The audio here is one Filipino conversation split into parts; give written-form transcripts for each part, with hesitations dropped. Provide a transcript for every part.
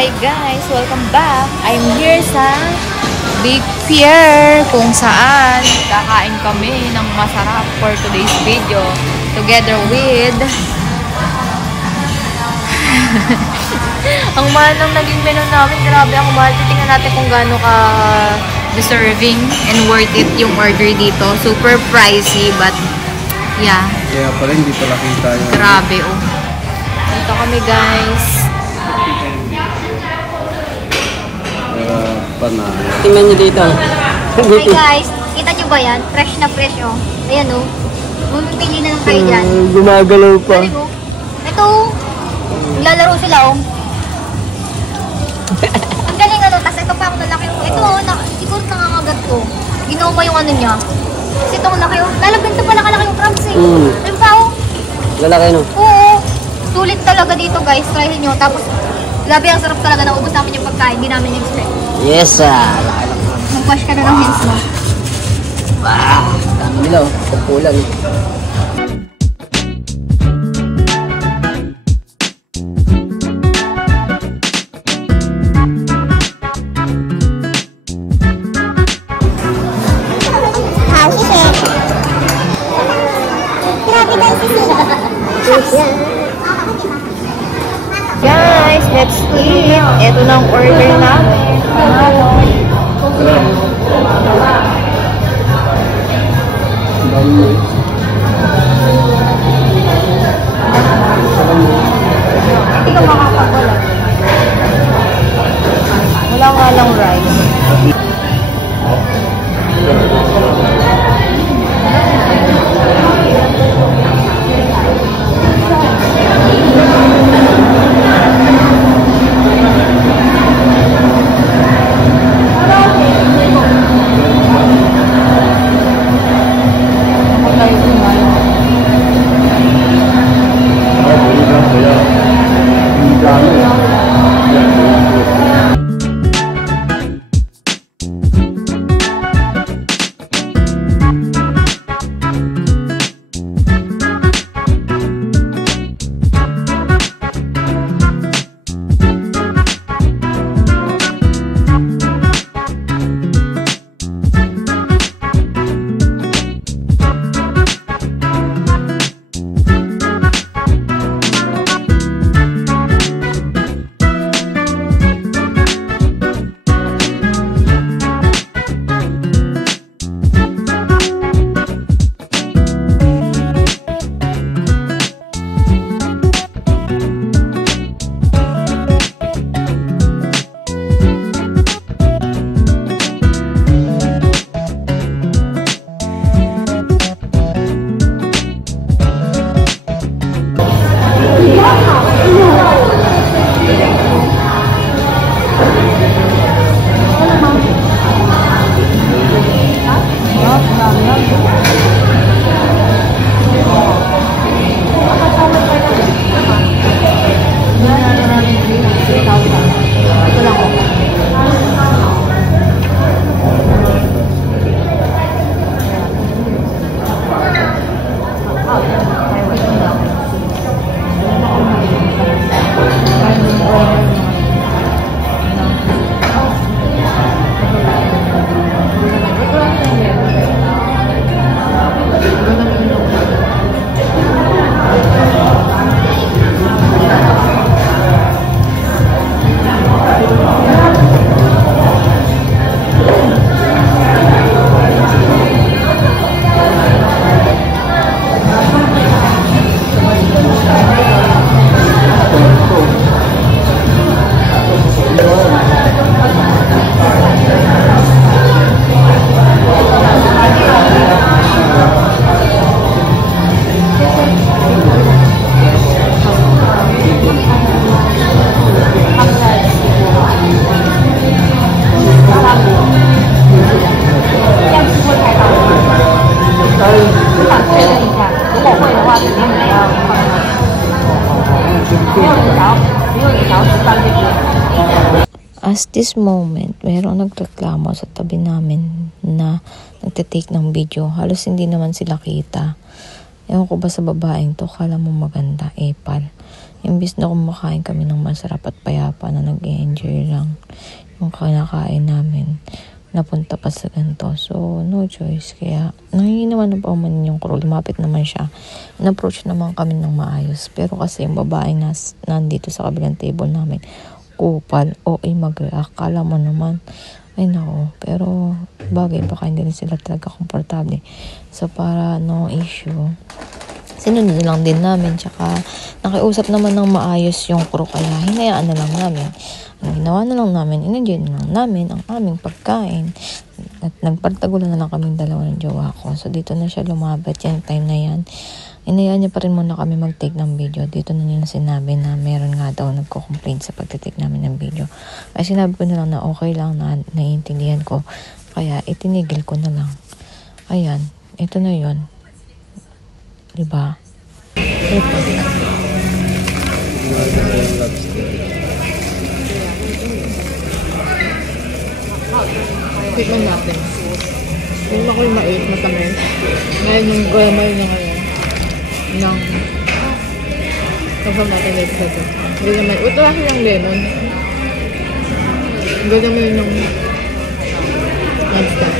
Hi guys! Welcome back! I'm here sa Big Pier kung saan kakain kami ng masarap for today's video together with ang mahal ng naging menu namin. Grabe ang mahal. Titingnan natin kung gaano ka deserving and worth it yung order dito. Super pricey but yeah. Kaya pala hindi pala kita yung... Grabe oh. Dito kami guys. Tingnan nyo dito. Hi guys, kita nyo ba yan? Fresh na fresh oh. Ayan oh. Mamipili na lang kayo dyan. Gumagalaw pa. Ito, lalaro sila oh. Ang galing ano, tas ito pa ako lalaki oh. Ito oh, siguro nangangagat ko. Ginawa mo yung ano niya. Kasi itong laki oh. Lalabenta pala kalaki yung crabs eh. Ayun pa oh. Lalaki no? Oo. Sulit talaga dito guys. Try nyo. Tapos, grabe ang sarap talaga. Naubos namin yung pagkain. Hindi namin expect. Yes ah. Mag-wash ka na ng hands mo. Wow. Dami nila oh. Pagkulan eh. Guys, let's eat. Ito na ang order namin. Panalo. Hindi ka makakawala. Wala nga lang rice. As this moment, mayroong nagreklamo sa tabi namin na nagtitake ng video. Halos hindi naman sila kita. Ewan ko ba sa babaeng to, kala mo maganda, epal. Imbis na kumakain kami ng masarap at payapa na nag-enjoy lang yung kinakain namin, napunta pa sa ganito. So, no choice. Kaya, nangingi naman na pa man yung crew. Lumapit naman siya. In-approach naman kami ng maayos. Pero kasi yung babaeng nandito sa kabilang table namin, kupal o ay mag-react. Kala mo naman, ay nako. Pero, bagay, baka hindi rin sila talaga komportable. So, para no issue, sinunod lang din namin. Tsaka, nakiusap naman ng maayos yung crew. Kaya, hinayaan na lang namin. Ang ginawa na lang namin, in-enjoy na lang namin ang aming pagkain. At nagpartagulan na lang kaming dalawa ng jowa ko. So, dito na siya lumabot yan, time na yan. Inayaan niya pa rin muna kami mag-take ng video. Dito na niya sinabi na meron nga daw nagko-complain sa pagtitake namin ng video. Ay sinabi ko na lang na okay lang, na naiintindihan ko. Kaya itinigil ko na lang. Ayan, ito na yun. Diba? Tikman natin. Yung ako'y mais, matamis. Ngayon yung gramay na ngayon. Nang kasama natin lahat sa ito. Gramay. Ito kasi yung lemon. Gramay yung lobster.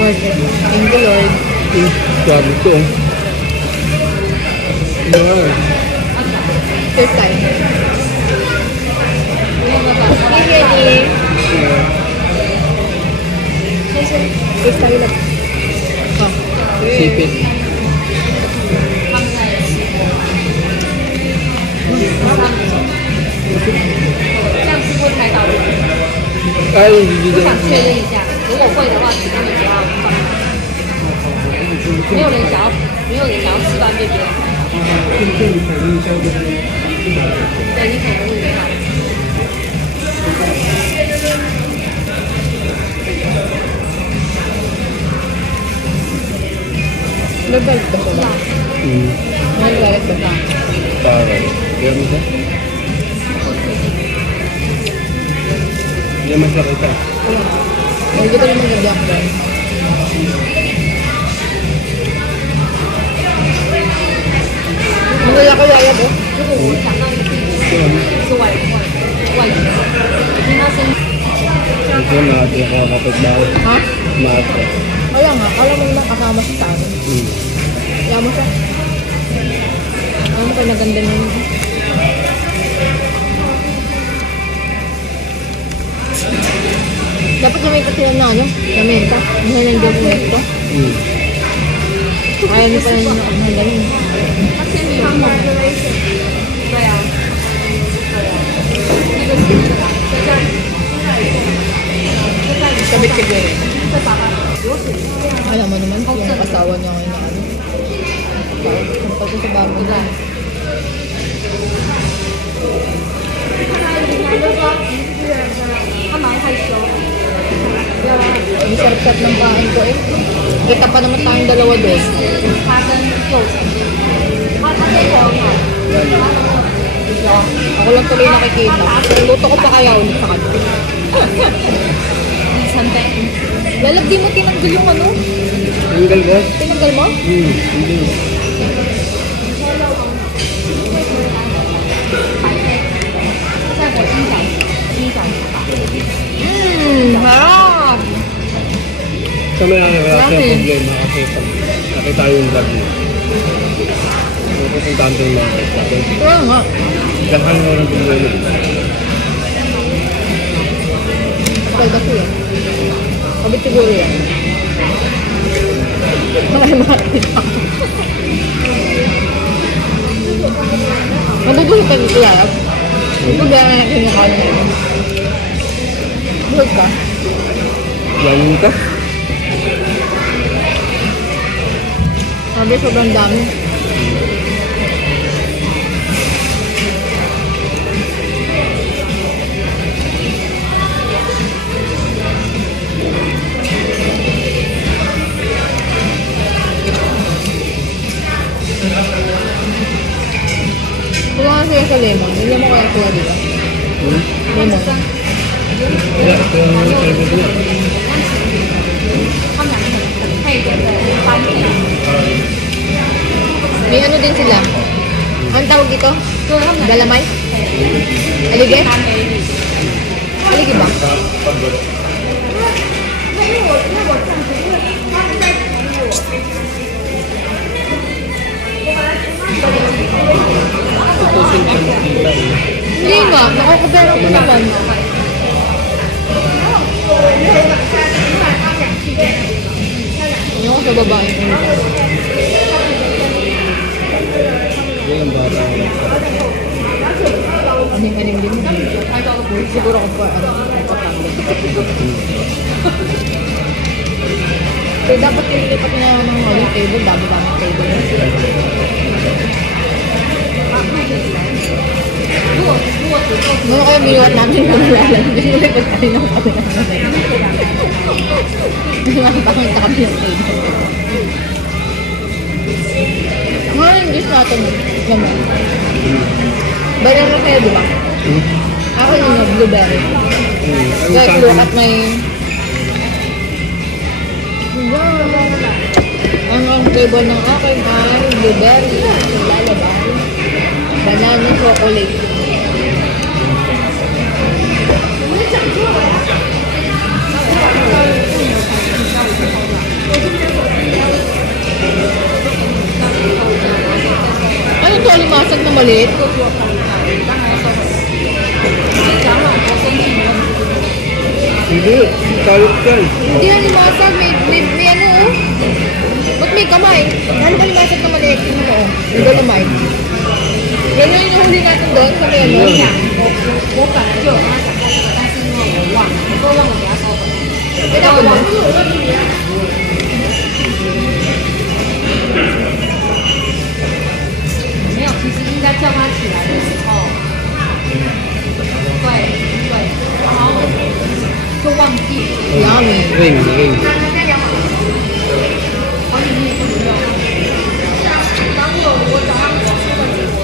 Thank you, Lord. Sabi ko. First time. First time lang. Oh. Sipit. Ay, hindi dyan. 确认一下，如果会的话，请他们不要放。没有人想要吃饭被别人看到。对，你可能会遇到。 Nagalit ka sa ba? Nagalit ka sa? Parang. Kaya mo siya? Hindi naman siya kita. Hindi ka naman nag-block doon. Ang lalaki yaya po? 就是我讲到一个地步，是外籍的，听他声音。 Ito na, di ako kapagbaw. Ha? Mata. Wala nga, alam mo naman kasama siya sa amin. Kaya mo siya. Alam mo kayo naganda na yun. Dapat namin kasi yan na ano, lamenta. Hindi na nandiyan po ito. Ayaw niyo pa na ng ganun. 他签名他们对啊，那个是的啦，Sabit siguro. Alam mo naman, yung asawa niya ngayon na ano. Punta ko sa bago na. Ang sarap-sarap ng kain ko eh. Kita pa naman tayong dalawa doon. 他跟幼虫，他这个很好。 Ako lang tuloy nakikita. Luto ko pa kaya ulit sa kanya. 里程碑。 Lalag, di mo tinanggal yung ano? Tanggal ba? Tinanggal mo? Hindi. 在我欣赏法。 Harap! Sa may wala siya problema kasi pag nakita yung vlog niya. Pupuntahan ko yung mga sabi. Kaya nga. Diyan ka naman ng problema. Kapal kasi yan. Kabit siguro yan. Ay, makikita. Mabubuhay ka dito yan. Mabubuhay na kinakain na yun. Buhay ka. Ganyan ka? Sabi, sobrang dami. Kulang kasi sa lemon. Hindi mo kaya kulang Wala, ito yung table niya. 他们两个很配，对不对？般配。 May ano din sila. Ang tawag dito? 对，他们两个 Galamay? Alige? 蛮美丽。 Alige ba? Ito simple kita. Hindi nga, nakakabenefit naman. Ano ko sa babae? Yan ang bata. Aning-aning din. Siguro ko pa, ano, so, dapat tinilipat na ng ulit table, dami-dami table. Ano kaya binuhat namin kung nalalan? Binulipad kami ng kami ng nakita kami ng table. Mga yung dish natin naman. Banana kayo, di ba? Ako yung blueberry. Guys, look at my... Ang table ng akin ay blueberry, lalabay, banana chocolate. Ano to, limasag na maliit? Hindi, kalit ka eh. Hindi yan limasag, may ano oh. Ba't may kamay? Ano ba limasag na maliit? Tingnan mo oh, may galamay. Ganyan yung huli natin doon sa may ano. 我本来就有跟他讲过这个，但是因为我忘了，我都忘了给他收回。 Kaya ako na. 没有，其实应该叫他起来的时候，对对，然后就忘记。 Yummy. Ring. 好几天不用。当我早上我出门之后，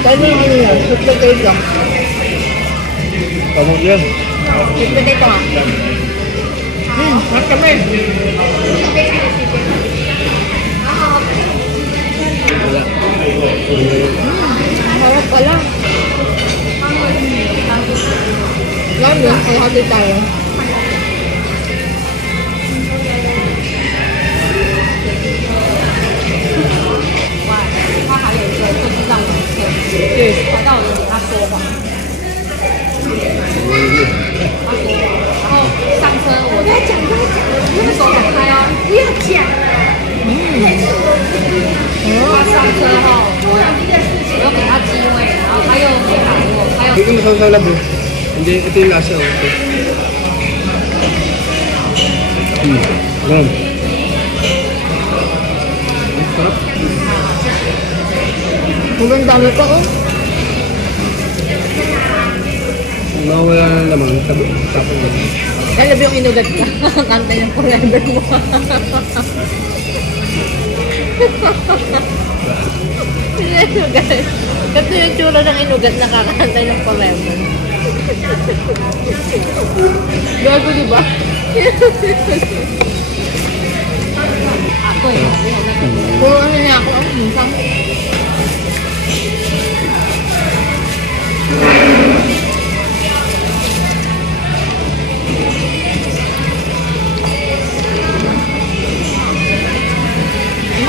Kaya yung ano yan, sweet potato lang. Tama yan. Sweet potato nga. Mas kami. Wala. Harap pala. Lalo, ay hati tayo. Cheers. 跑到我的脸，他说谎，他说谎，然后上车我在讲，那个手打开啊，不要讲了。他上车后，我又给他机会，然后他又没把握，他又 Hindi ko masasalab eh. Hindi, ito yung lasa. Okay. Alam. Ang sarap. Sobrang dami pa oh. Mawala na naman. Tapos na. Alam yung inugat ka. Kantay ng forever mo. Inugat. Kasi yung tsura ng inugat nakakantay ng forever. Gago diba? 啊对，没有那个。 Puro ano niya ako. Minsan.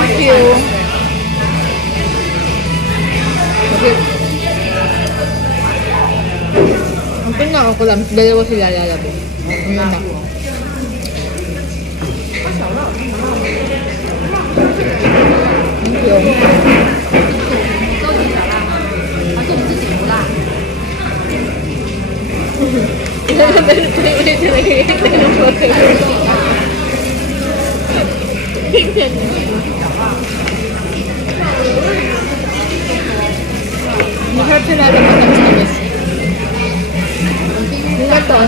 Thank you. Okay. Ang pinaka ko lang, dalawa sila lalabas. Ang ganda. Thank you. 收集小辣吗？还是我们自己不辣？ Masarap sila naman ng tamis. Sila to.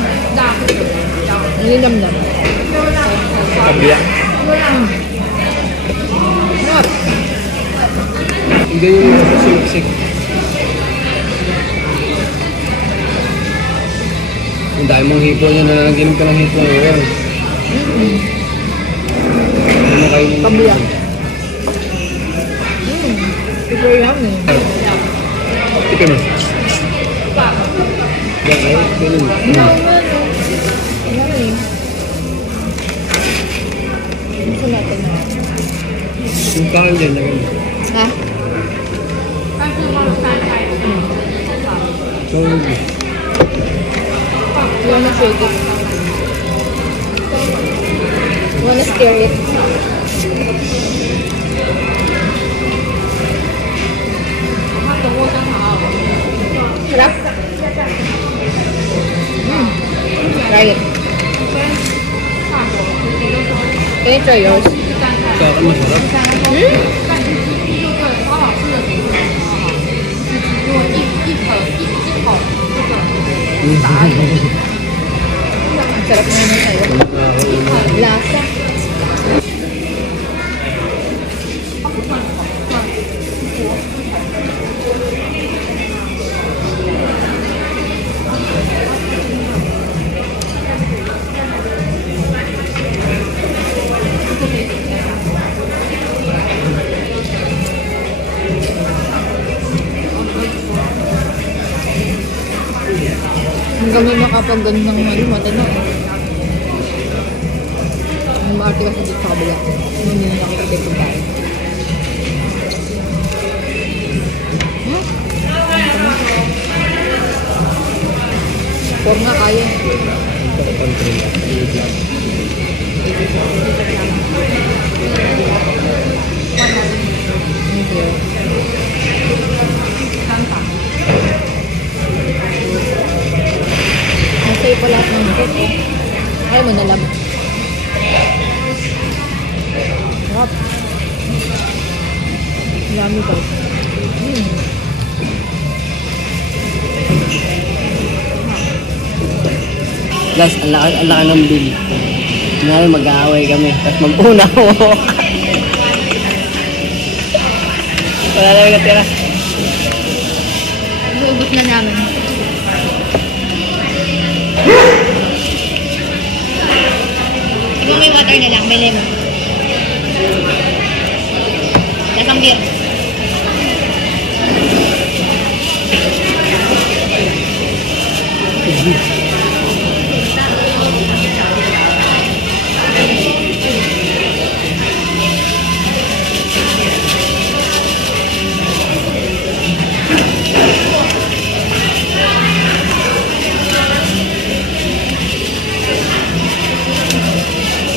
Nilamdam. Kabila. Sarap. Hindi yung siksik. Ang dami mong hipo niya, nanaginom ka ng hipo ngayon. Ano kayo nung... Kabiyak. Super yummy. Ito na. Yan, ay, ganun. Yummy. Gusto natin na. Yung kain dyan, lagyan mo. Ha? So, You wanna shake it? You wanna stir it? Sarap? Try it. Can you try yours? sa akin masarap. Ang sarap na naman sa'yo. Lasa. Ang kami makapag ganun ng mata na eh. Ang maarte kasi dito sa kabila. Hindi na nakikita yung tayo. Pork nga kaya. Thank you. Sa'yo pa lahat ng cake eh. Ayaw mo na lang. Sarap. Yummy guys. Guys, ang laki ng bill. Ngayon mag-aaway kami. Tapos mag-una ko. Wala lang natira. Iubos na namin. Ikaw may water na lang, may lemon. Lasang beer.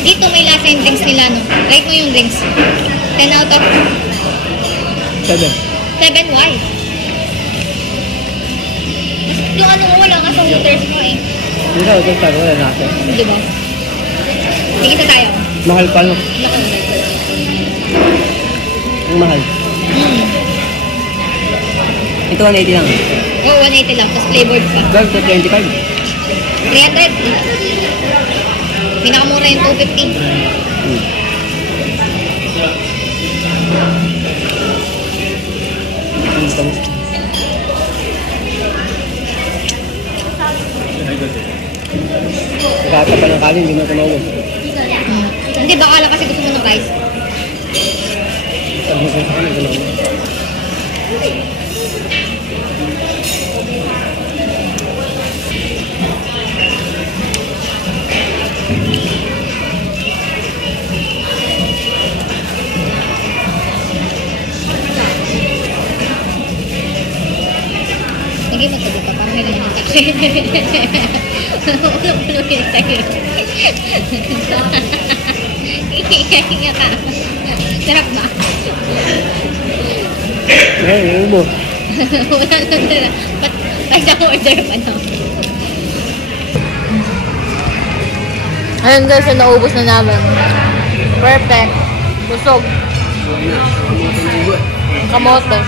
Dito may lasa yung drinks nila, no? Rate mo yung drinks. 10 out of 7. 7, why? Yung ano mo, wala ka sa waters mo eh. Hindi ka, ito tayo. Wala natin. Di ba? Sige sa tayo. Mahal pa, no? Ang mahal. Ito 180 lang. Oo, 180 lang. Tapos flavored pa. Guys, ito 25. 300. Pinakamura yung 250. Kata pa ng kanin, hindi mo tumawag. Hindi, baka lang kasi gusto mo ng rice. Sabi mo sa kanin, tumawag. Sige, magtabi ka. Parang nila naman tayo. Ulo-ulo yun sa'yo. Hinga ka. Sarap ba? Ngayon mo. Wala na tira. Ba't ako order pa no? Ayun guys, yung naubos na namin. Perfect. Busog. Kamote.